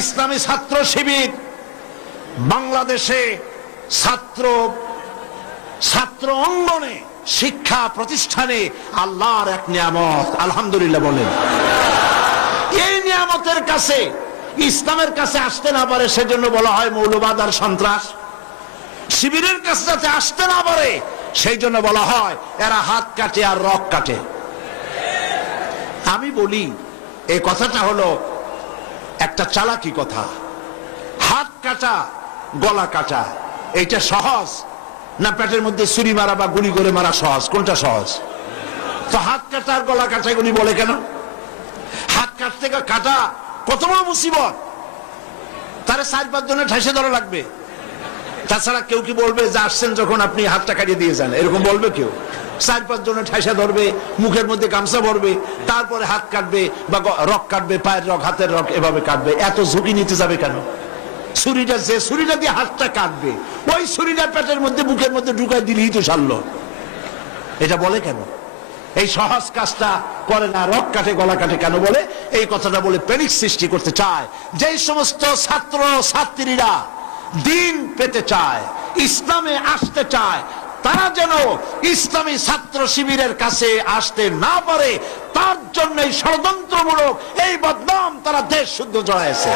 ইসলামী ছাত্র শিবির বাংলাদেশে ছাত্র অঙ্গনে শিক্ষা প্রতিষ্ঠানে আল্লাহর এক নিয়ামত। আলহামদুলিল্লাহ বলেন। এই নিয়ামতের কাছে, ইসলামের কাছে আসতে না পারে সেজন্য বলা হয় মৌলবাদ আর সন্ত্রাস। শিবিরের কাছে যাতে আসতে না পারে সেই জন্য বলা হয় এরা হাত কাটে আর রক কাটে। আমি বলি এই কথাটা হলো একটা চালাকি কথা। হাত কাটা গলা কাটা এইটা সহজ না পেটের মধ্যে ছুরি মারা বা গুলি করে মারা সহজ? কোনটা সহজ? তো হাত কাটা আর গলা কাটা গুলি বলে কেন? হাত কাটতে কাটা কত বড় মুসিবত, তারে 4-5 জনের ঠাইসে ধরা লাগবে। তাছাড়া কেউ কি বলবে যে আসছেন যখন আপনি হাতটা কাটিয়ে দিয়ে যান, এরকম বলবে কেউ? 4-5 জনের ঠাইসা ধরবে, মুখের মধ্যে গামছা ভরবে, তারপরে হাত কাটবে বা রক কাটবে, পায়ের রক, হাতের রক, এভাবে কাটবে। এত ঝুঁকি নিতে যাবে কেন? ছুরিটা, যে ছুরিটা দিয়ে হাতটা কাটবে ওই ছুরিটা পেটের মধ্যে মুখের মধ্যে ঢুকাই দিলেই তো সারলো। এটা বলে কেন? এই সহজ কাজটা করে না, রক কাটে গলা কাটে কেন বলে? এই কথাটা বলে প্যানিক সৃষ্টি করতে চায়। যেই সমস্ত ছাত্র ছাত্রীরা দিন পেতে চায়, ইসলামে আসতে চায়, তারা যেন ইসলামী ছাত্র শিবিরের কাছে আসতে না পারে তার জন্য ষড়যন্ত্রমূলক এই বদনাম তারা দেশ শুদ্ধ জড়াইছে।